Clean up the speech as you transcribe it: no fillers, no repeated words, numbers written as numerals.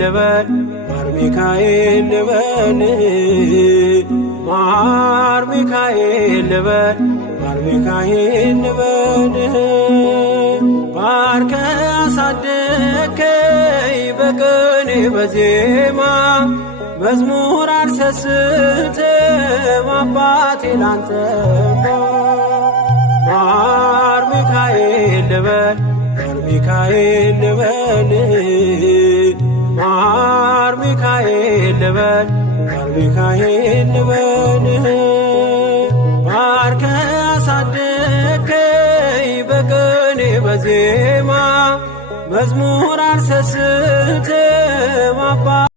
ልበል ማር ሚካኤል ልበል ማር ሚካኤል ልበል ማር ሚካኤል ልበል ባርከ አሳደከኝ በቅኔ በዜማ መዝሙር አልሰስትም አባቴ ላንተማ ማር ሚካኤል ልበል ማር ሚካኤል ልበል ማር ሚካኤል ልበል ማር ሚካኤል ልበል ባርከ አሳደከኝ በቅኔ በዜማ መዝሙር አልሰስትም አባ